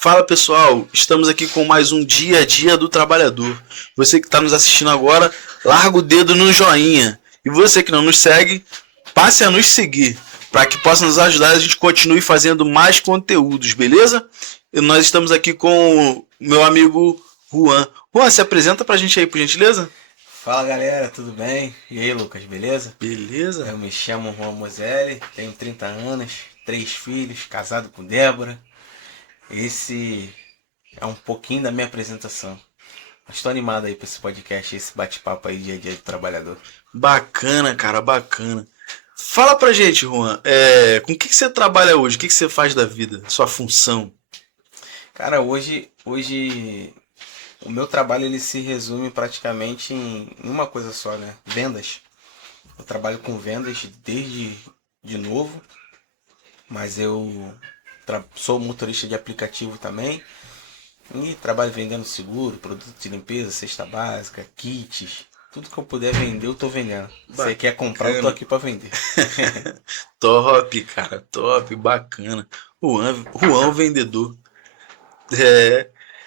Fala pessoal, estamos aqui com mais um Dia a Dia do Trabalhador. Você que está nos assistindo agora, larga o dedo no joinha. E você que não nos segue, passe a nos seguir, para que possa nos ajudar e a gente continue fazendo mais conteúdos, beleza? E nós estamos aqui com o meu amigo Juan. Juan, se apresenta para a gente aí, por gentileza? Fala galera, tudo bem? E aí Lucas, beleza? Beleza? Eu me chamo Juan Moselli, tenho 30 anos, 3 filhos, casado com Débora. Esse é um pouquinho da minha apresentação. Estou animado aí para esse podcast, esse bate-papo aí dia a dia do trabalhador. Bacana, cara, bacana. Fala pra gente, Juan, com o que você trabalha hoje? O que você faz da vida? Sua função? Cara, hoje o meu trabalho ele se resume praticamente em uma coisa só, né? Vendas. Eu trabalho com vendas desde de novo, mas eu sou motorista de aplicativo também e trabalho vendendo seguro, produto de limpeza, cesta básica, kits. Tudo que eu puder vender, eu tô vendendo. Você quer comprar, eu tô Bacana. aqui para vender. Top, cara, top, bacana. Juan o vendedor.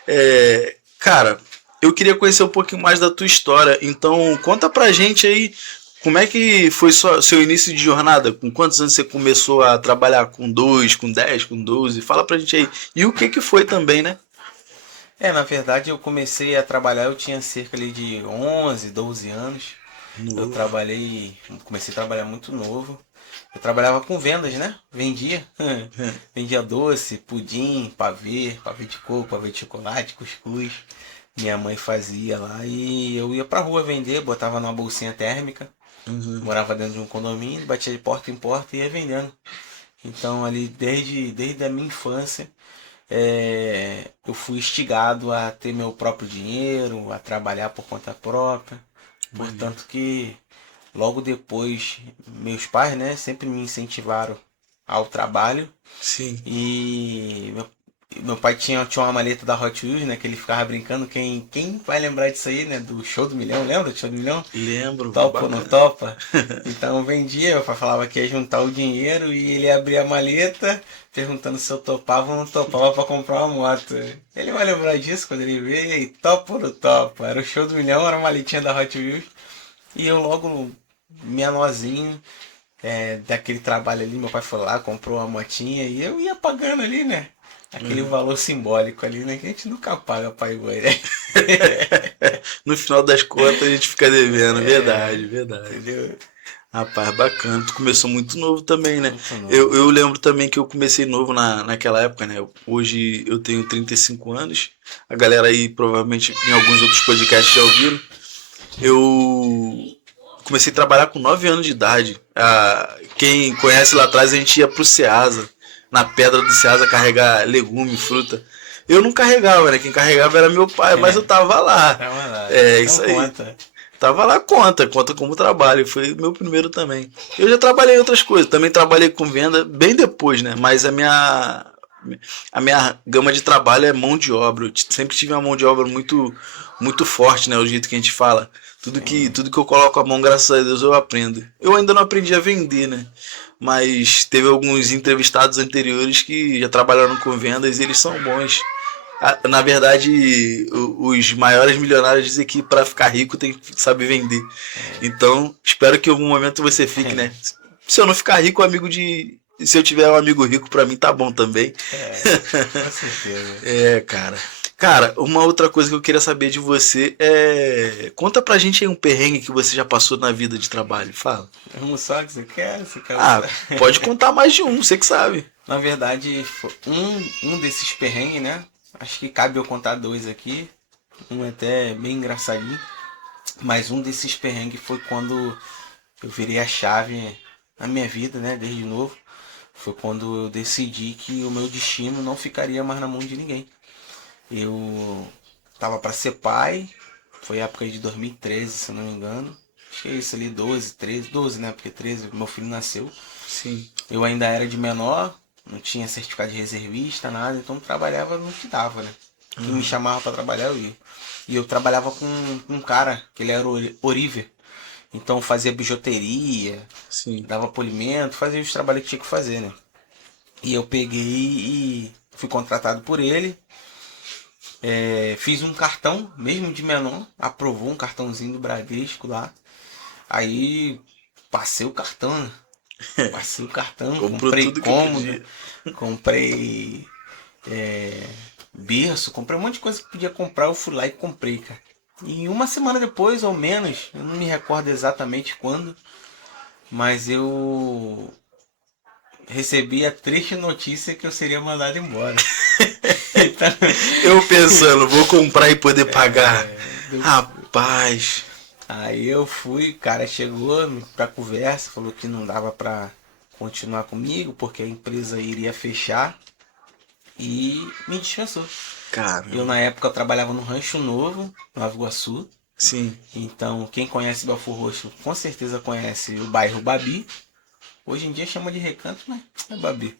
É, cara, eu queria conhecer um pouquinho mais da tua história. Então, conta pra gente aí como é que foi seu início de jornada. Com quantos anos você começou a trabalhar? Com 2, com 10, com 12? Fala pra gente aí. E o que que foi também, né? Na verdade eu comecei a trabalhar, eu tinha cerca ali de 11, 12 anos. Eu Novo. trabalhei, comecei a trabalhar muito novo. Eu trabalhava com vendas, né? Vendia. Vendia doce, pudim, pavê de coco, pavê de chocolate, cuscuz. Minha mãe fazia lá e eu ia pra rua vender, botava numa bolsinha térmica. Uhum. Morava dentro de um condomínio, batia de porta em porta e ia vendendo. Então ali desde a minha infância eu fui instigado a ter meu próprio dinheiro, a trabalhar por conta própria. Maneiro. Portanto que logo depois meus pais, né, sempre me incentivaram ao trabalho Sim. e meu pai tinha uma maleta da Hot Wheels, né, que ele ficava brincando. Quem vai lembrar disso aí, né, do Show do Milhão, lembra do Show do Milhão? Lembro, Topa ou não bacana. topa? Então eu vendia, meu pai falava que ia juntar o dinheiro e ele abria a maleta perguntando se eu topava ou não topava para comprar uma moto. Ele vai lembrar disso quando ele vê, e aí, topa ou não topa? Era o Show do Milhão, era uma maletinha da Hot Wheels e eu logo, menorzinho, daquele trabalho ali, meu pai foi lá, comprou uma motinha e eu ia pagando ali, né? Aquele Uhum. valor simbólico ali, né? Que a gente nunca paga pai boi, né? No final das contas a gente fica devendo, É, verdade, verdade. entendeu? Rapaz, bacana. Tu começou muito novo também, né? Muito Eu, novo. eu lembro também que eu comecei novo naquela época, né? Hoje eu tenho 35 anos. A galera aí provavelmente em alguns outros podcasts já ouviram. Eu comecei a trabalhar com 9 anos de idade. Quem conhece lá atrás, a gente ia pro Ceasa, na pedra do Ceasa, carregar legume, fruta. Eu não carregava, né? Quem carregava era meu pai, mas eu tava lá. Tava lá. É Então isso aí. conta. Tava lá, conta como trabalho. Foi o meu primeiro também. Eu já trabalhei em outras coisas, também trabalhei com venda bem depois, né? Mas a minha gama de trabalho é mão de obra. Eu sempre tive uma mão de obra muito forte, né? O jeito que a gente fala. Tudo que, Sim. tudo que eu coloco a mão, graças a Deus, eu aprendo. Eu ainda não aprendi a vender, né? Mas teve alguns entrevistados anteriores que já trabalharam com vendas e eles são bons. Na verdade, os maiores milionários dizem que para ficar rico tem que saber vender. Então, espero que em algum momento você fique, né? Se eu não ficar rico, amigo de. Se eu tiver um amigo rico, pra mim tá bom também. Com certeza. Cara. Cara, uma outra coisa que eu queria saber de você é. Conta pra gente aí um perrengue que você já passou na vida de trabalho. Fala. Almoçar que você quer? Você quer Ah, almoçar? pode contar mais de um, você que sabe. Na verdade, um desses perrengues, né? Acho que cabe eu contar dois aqui. Um é até bem engraçadinho. Mas um desses perrengues foi quando eu virei a chave na minha vida, né? Desde novo. Foi quando eu decidi que o meu destino não ficaria mais na mão de ninguém. Eu tava para ser pai, foi época de 2013, se eu não me engano. Acho que é isso ali, 12, 13, 12, né? Porque 13 meu filho nasceu. Sim. Eu ainda era de menor, não tinha certificado de reservista, nada, então trabalhava no que dava, né? Quem me chamava para trabalhar eu ia. E eu trabalhava com um cara, que ele era Oriver. Então fazia bijuteria, Sim. dava polimento, fazia os trabalhos que tinha que fazer, né? E eu peguei fui contratado por ele. Fiz um cartão, mesmo de menor, aprovou um cartãozinho do Bradesco lá. Aí passei o cartão, né? Passei o cartão, Comprou comprei tudo que cômodo, podia. comprei berço, comprei um monte de coisa que podia comprar, eu fui lá e comprei, cara. E uma semana depois, ou menos, eu não me recordo exatamente quando, mas eu recebi a triste notícia que eu seria mandado embora. Então, Eu pensando, vou comprar e poder pagar. deu- Rapaz. aí eu fui, o cara chegou pra conversa, falou que não dava pra continuar comigo porque a empresa iria fechar e me dispensou. Eu Caramba. na época eu trabalhava no Rancho Novo, no Nova Iguaçu. Sim. Então quem conhece Belford Roxo com certeza conhece o bairro Babi. Hoje em dia chama de Recanto, mas é Babi.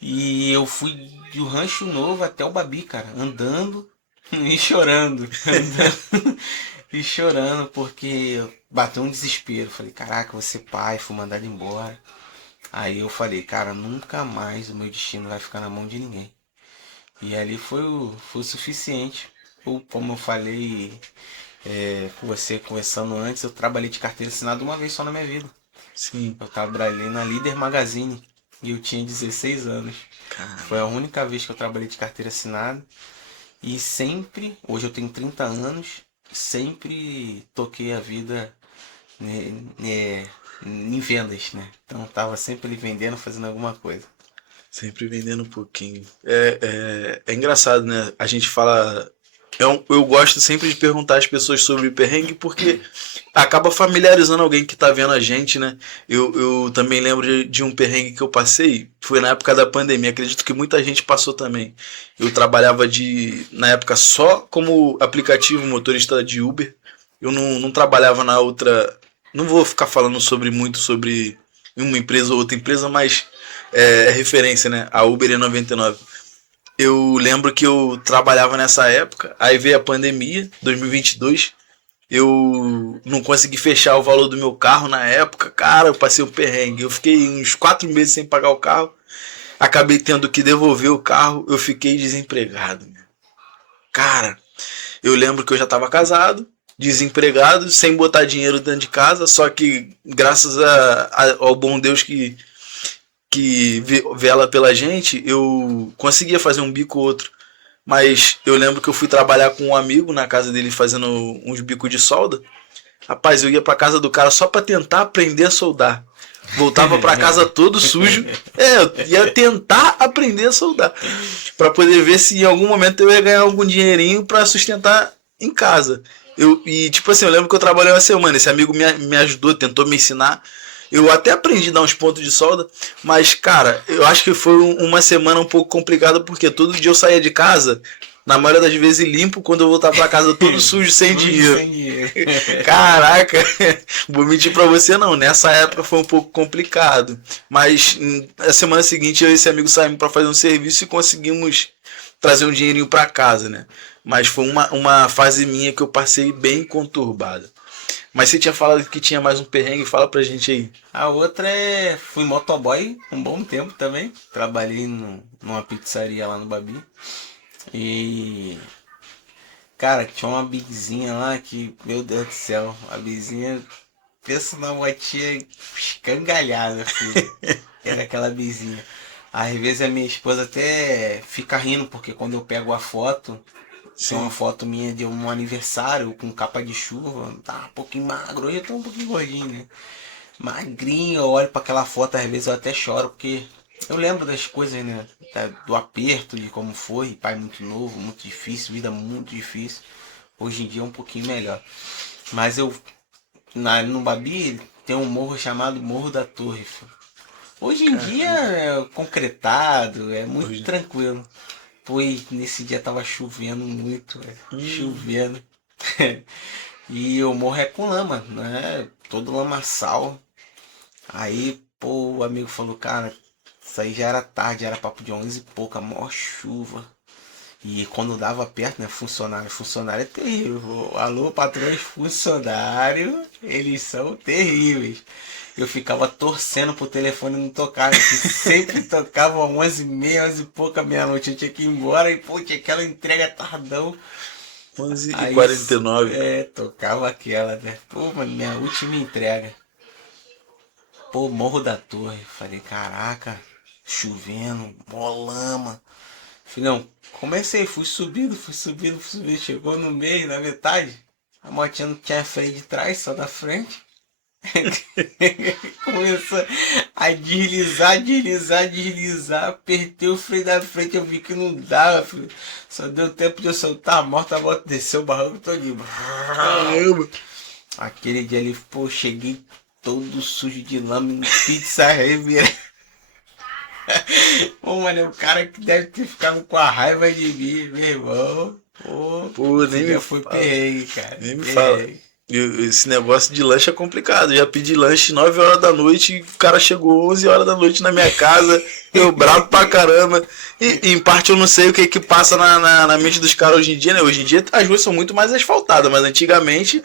E eu fui do Rancho Novo até o Babi, cara, andando e chorando. Andando e chorando porque bateu um desespero. Falei, caraca, vou ser pai, fui mandado embora. Aí eu falei, cara, nunca mais o meu destino vai ficar na mão de ninguém. E ali foi o suficiente. Ou como eu falei com você conversando antes, eu trabalhei de carteira assinada uma vez só na minha vida. Sim. Eu trabalhei na Líder Magazine e eu tinha 16 anos. Foi a Caramba. única vez que eu trabalhei de carteira assinada. E sempre, hoje eu tenho 30 anos, sempre toquei a vida né, né, em vendas, né? Então tava sempre ali vendendo, fazendo alguma coisa. Sempre vendendo um pouquinho. É engraçado, né? A gente fala. Eu gosto sempre de perguntar às pessoas sobre perrengue porque acaba familiarizando alguém que tá vendo a gente, né? Eu também lembro de um perrengue que eu passei, foi na época da pandemia, acredito que muita gente passou também. Eu trabalhava na época só como aplicativo motorista de Uber, eu não trabalhava na outra. Não vou ficar falando muito sobre uma empresa ou outra empresa, mas é referência, né? A Uber E99. Eu lembro que eu trabalhava nessa época, aí veio a pandemia, 2022. Eu não consegui fechar o valor do meu carro na época, cara, eu passei um perrengue. Eu fiquei uns 4 meses sem pagar o carro, acabei tendo que devolver o carro, eu fiquei desempregado. Cara, eu lembro que eu já estava casado, desempregado, sem botar dinheiro dentro de casa, só que graças ao bom Deus que vela pela gente, eu conseguia fazer um bico ou outro. Mas eu lembro que eu fui trabalhar com um amigo na casa dele fazendo uns bicos de solda. Rapaz, eu ia pra casa do cara só pra tentar aprender a soldar. Voltava pra casa todo sujo. Eu ia tentar aprender a soldar. Pra poder ver se em algum momento eu ia ganhar algum dinheirinho pra sustentar em casa. Tipo assim, eu lembro que eu trabalhei uma semana. Esse amigo me ajudou, tentou me ensinar. Eu até aprendi a dar uns pontos de solda, mas, cara, eu acho que foi uma semana um pouco complicada, porque todo dia eu saía de casa, na maioria das vezes limpo, quando eu voltava pra casa todo sujo, sem Sujo dinheiro. sem dinheiro. Caraca, vou mentir pra você não, nessa época foi um pouco complicado, mas na semana seguinte eu e esse amigo saímos pra fazer um serviço e conseguimos trazer um dinheirinho pra casa, né? Mas foi uma fase minha que eu passei bem conturbada. Mas você tinha falado que tinha mais um perrengue, fala pra gente aí. A outra fui motoboy um bom tempo também. Trabalhei numa pizzaria lá no Babi. E cara, tinha uma bigzinha lá que, meu Deus do céu, a bigzinha, pensa na motinha escangalhada, filho. Era aquela bigzinha. Às vezes a minha esposa até fica rindo, porque quando eu pego a foto, tem uma Sim. foto minha de um aniversário com capa de chuva, tá um pouquinho magro, hoje eu tô um pouquinho gordinho, né? Magrinho, eu olho para aquela foto, às vezes eu até choro, porque eu lembro das coisas, né? Do aperto, de como foi, pai muito novo, muito difícil, vida muito difícil. Hoje em dia é um pouquinho melhor. Mas no Babi tem um morro chamado Morro da Torre. Hoje em dia Caramba. é concretado, é muito Hoje. tranquilo. Foi, nesse dia tava chovendo muito, chovendo. E o morro é com lama, né? Todo lamaçal. Aí, pô, o amigo falou, cara, isso aí já era tarde, era papo de 11 e pouca, maior chuva. E quando dava perto, né? Funcionário. Funcionário é terrível. Alô, patrões, funcionário, eles são terríveis. Eu ficava torcendo pro telefone não tocar, né, que sempre tocava 11h30, 11 e pouca, meia-noite. Eu tinha que ir embora e, pô, tinha aquela entrega tardão. Aí, 11h49. tocava aquela, né? Pô, mano, minha última entrega. Pô, Morro da Torre. Falei, caraca, chovendo, mó lama. Filhão, comecei, fui subindo, fui subindo, fui subindo. Chegou no meio, na metade. A motinha não tinha freio de trás, só da frente. Começou a deslizar, deslizar, deslizar. Apertei o freio da frente, eu vi que não dava, filho. Só deu tempo de eu soltar a moto desceu o barranco todinho. Caramba. Aquele dia ali, pô, cheguei todo sujo de lama no pizza revira. Pô, mano, o cara que deve ter ficado com a raiva de mim, meu irmão. Pô, nem me Foi fala. perrengue, cara. Nem me fala. Esse negócio de lanche é complicado. Eu já pedi lanche 9 horas da noite e o cara chegou 11 horas da noite na minha casa. Eu bravo pra caramba. E em parte eu não sei o que passa na mente dos caras hoje em dia, né? Hoje em dia as ruas são muito mais asfaltadas, mas antigamente,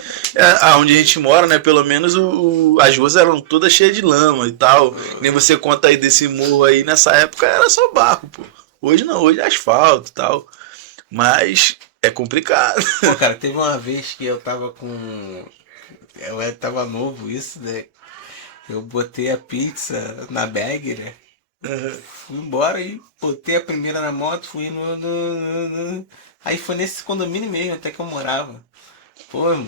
onde a gente mora, né? Pelo menos as ruas eram todas cheias de lama e tal. Nem você conta aí desse morro aí, nessa época era só barro, pô. Hoje não, hoje é asfalto e tal. Mas é complicado. Pô, cara, teve uma vez que eu tava com. Tava novo isso, né? Eu botei a pizza na bag, né? Fui embora e botei a primeira na moto, fui Aí foi nesse condomínio mesmo, até que eu morava. Pô, irmão,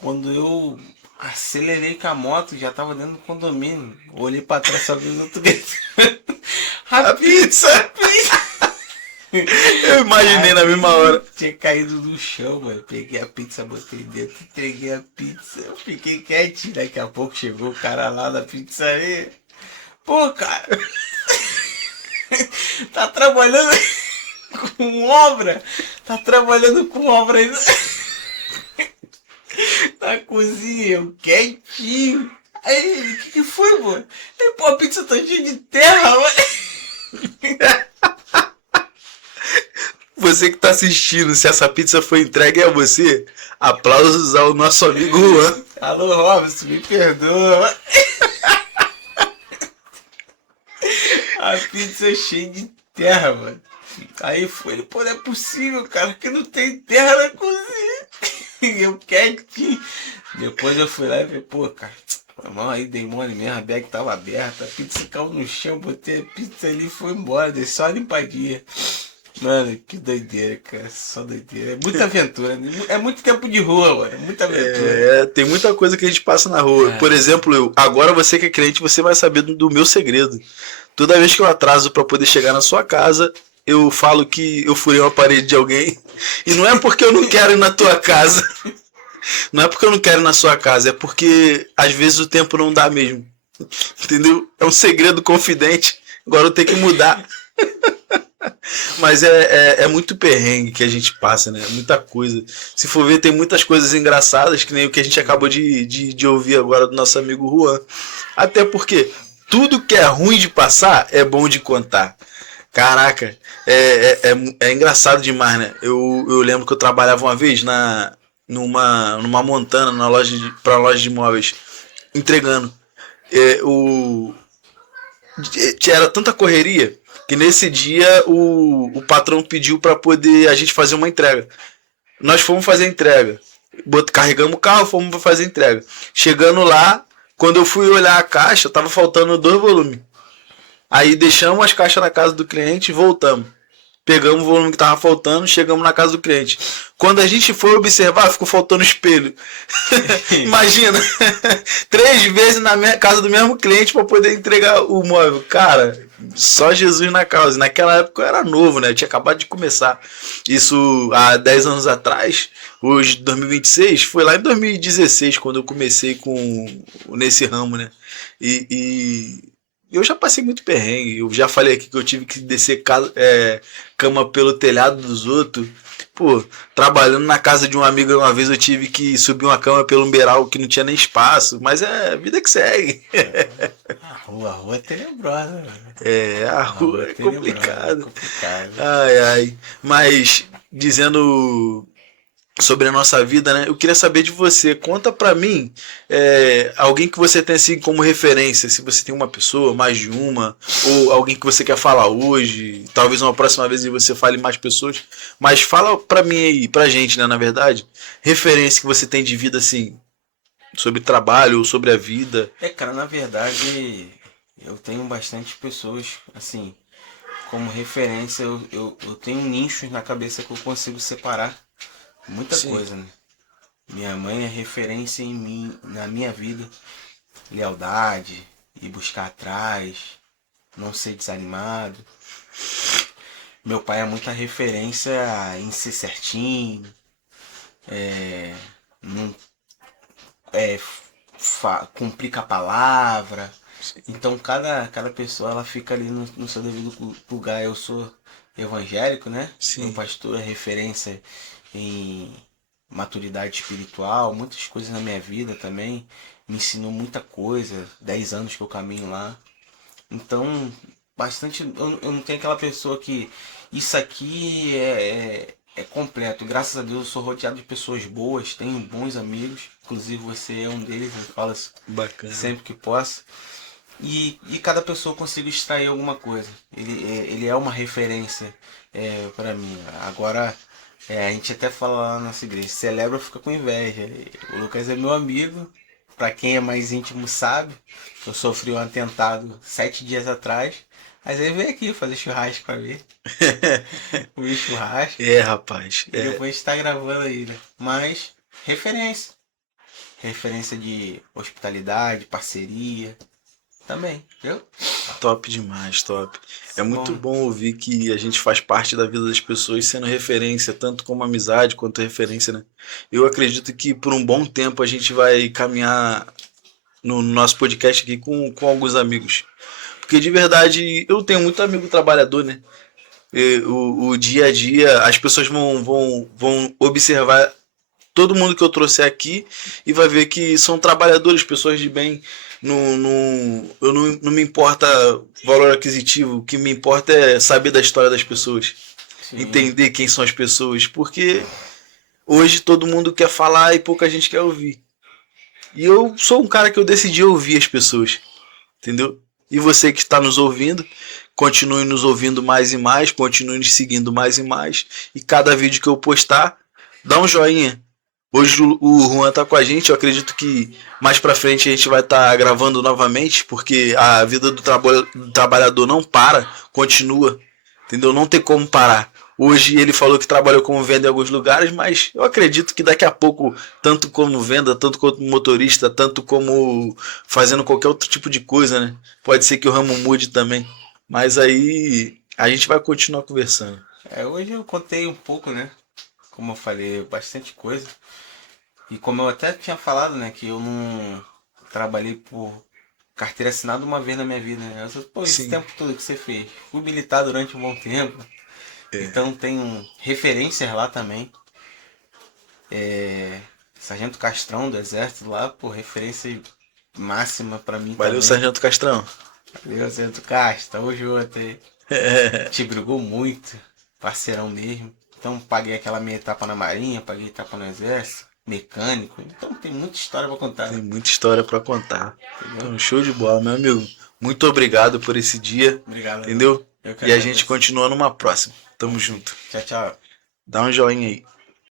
quando eu acelerei com a moto, já tava dentro do condomínio. Olhei pra trás, só vi os outros gritando. A pizza! Eu imaginei na mesma hora. Tinha caído no chão, mano. Peguei a pizza, botei dentro, entreguei a pizza. Eu fiquei quietinho. Daqui a pouco chegou o cara lá da pizzaria. Pô, cara. Tá trabalhando com obra? Tá trabalhando com obra aí na cozinha, eu quietinho. Aí ele, o que foi, mano? Ele, pô, a pizza tá cheia de terra, mano. Você que tá assistindo, se essa pizza foi entregue a você, aplausos ao nosso amigo Juan. Alô, Robson, me perdoa. A pizza é cheia de terra, mano. Aí foi, ele, pô, não é possível, cara, que não tem terra na cozinha. E eu quietinho. Depois eu fui lá e falei, pô, cara, foi mal aí, dei mole mesmo, a bag tava aberta, a pizza caiu no chão, botei a pizza ali e foi embora, dei só a limpadinha. Mano, que doideira, cara, só doideira. É muita aventura, né? É muito tempo de rua, mano, é muita aventura. Tem muita coisa que a gente passa na rua. Por exemplo, agora você que é crente, você vai saber do meu segredo. Toda vez que eu atraso pra poder chegar na sua casa, eu falo que eu furei uma parede de alguém. E não é porque eu não quero ir na tua casa. Não é porque eu não quero ir na sua casa, é porque às vezes o tempo não dá mesmo. Entendeu? É um segredo confidente. Agora eu tenho que mudar. Mas é muito perrengue que a gente passa, né? Muita coisa. Se for ver, tem muitas coisas engraçadas, que nem o que a gente acabou de ouvir agora do nosso amigo Juan. Até porque tudo que é ruim de passar é bom de contar. Caraca, é engraçado demais, né? Eu lembro que eu trabalhava uma vez numa Montana, pra loja de imóveis, entregando. Era tanta correria que nesse dia o patrão pediu para poder a gente fazer uma entrega. Nós fomos fazer a entrega. Carregamos o carro, fomos para fazer a entrega. Chegando lá, quando eu fui olhar a caixa, tava faltando 2 volumes. Aí deixamos as caixas na casa do cliente e voltamos. Pegamos o volume que tava faltando, chegamos na casa do cliente. Quando a gente foi observar, ficou faltando espelho. Imagina, 3 vezes na casa do mesmo cliente para poder entregar o móvel. Cara, só Jesus na causa. Naquela época eu era novo, né? Eu tinha acabado de começar. Isso há 10 anos atrás. Hoje, 2026, foi lá em 2016 quando eu comecei nesse ramo, né? E eu já passei muito perrengue. Eu já falei aqui que eu tive que descer cama pelo telhado dos outros. Pô, trabalhando na casa de um amigo uma vez eu tive que subir uma cama pelo umberal que não tinha nem espaço, mas é a vida que segue. A rua é tenebrosa, mano. É, a A rua rua é é tenebrosa, é complicado. complicado. Ai, ai. Mas, dizendo sobre a nossa vida, né? Eu queria saber de você. Conta pra mim alguém que você tem assim como referência. Se você tem uma pessoa, mais de uma, ou alguém que você quer falar hoje. Talvez uma próxima vez você fale mais pessoas. Mas fala pra mim aí, pra gente, né? Na verdade, referência que você tem de vida assim, sobre trabalho ou sobre a vida. Cara, na verdade, eu tenho bastante pessoas, assim, como referência. Eu tenho nichos na cabeça que eu consigo separar muita Sim, coisa, né? Minha mãe é referência em mim, na minha vida. Lealdade, ir buscar atrás, não ser desanimado. Meu pai é muita referência em ser certinho, não é, cumprir com a palavra. sim, Então cada pessoa ela fica ali no seu devido lugar. Eu sou evangélico, né? Meu sim. pastor é referência em maturidade espiritual, muitas coisas na minha vida também. Me ensinou muita coisa, 10 anos que eu caminho lá. Então, bastante. Eu não tenho aquela pessoa que isso aqui é completo. Graças a Deus eu sou rodeado de pessoas boas, tenho bons amigos. Inclusive você é um deles, eu falo isso Bacana. sempre que posso. E cada pessoa consigo extrair alguma coisa. Ele é uma referência para mim. Agora, a gente até fala lá na nossa igreja, celebra fica com inveja. O Lucas é meu amigo, para quem é mais íntimo sabe. Eu sofri um atentado 7 dias atrás. Mas ele veio aqui fazer churrasco pra ver. Um churrasco. É, rapaz. E depois está gravando aí, né? Mas, referência. Referência de hospitalidade, parceria. Também, viu? Top demais, top. É muito Bom, bom ouvir que a gente faz parte da vida das pessoas sendo referência, tanto como amizade quanto referência, né? Eu acredito que por um bom tempo a gente vai caminhar no nosso podcast aqui com alguns amigos. Porque de verdade eu tenho muito amigo trabalhador, né? O dia a dia, as pessoas vão observar todo mundo que eu trouxe aqui e vai ver que são trabalhadores, pessoas de bem. Não me importa valor aquisitivo, o que me importa é saber da história das pessoas, sim. entender quem são as pessoas, porque hoje todo mundo quer falar e pouca gente quer ouvir. E eu sou um cara que eu decidi ouvir as pessoas, entendeu? E você que está nos ouvindo, continue nos ouvindo mais e mais, continue nos seguindo mais e mais. E cada vídeo que eu postar, dá um joinha. Hoje o Juan tá com a gente, eu acredito que mais pra frente a gente vai estar gravando novamente, porque a vida do trabalhador não para, continua, entendeu? Não tem como parar. Hoje ele falou que trabalhou como venda em alguns lugares, mas eu acredito que daqui a pouco, tanto como venda, tanto como motorista, tanto como fazendo qualquer outro tipo de coisa, né? Pode ser que o ramo mude também. Mas aí a gente vai continuar conversando. Hoje eu contei um pouco, né? Como eu falei, bastante coisa. E como eu até tinha falado, né? Que eu não trabalhei por carteira assinada uma vez na minha vida, né? Eu disse, pô, esse Sim, tempo todo que você fez? Fui militar durante um bom tempo. Então tenho referências lá também. Sargento Castrão do Exército lá, pô, referência máxima pra mim valeu, também. Sargento Castrão. Valeu, Sargento Castro, tamo junto aí. Te brigou muito, parceirão mesmo. Então paguei aquela meia etapa na Marinha, paguei etapa no Exército, mecânico. Então tem muita história pra contar, Tem né? muita história para contar. Entendeu? Então, show de bola, meu amigo. Muito obrigado por esse dia, Obrigado, mano. entendeu? Eu que E a gente agradeço. continua numa próxima. Tamo Vamos sim. junto. Tchau, tchau. Dá um joinha aí.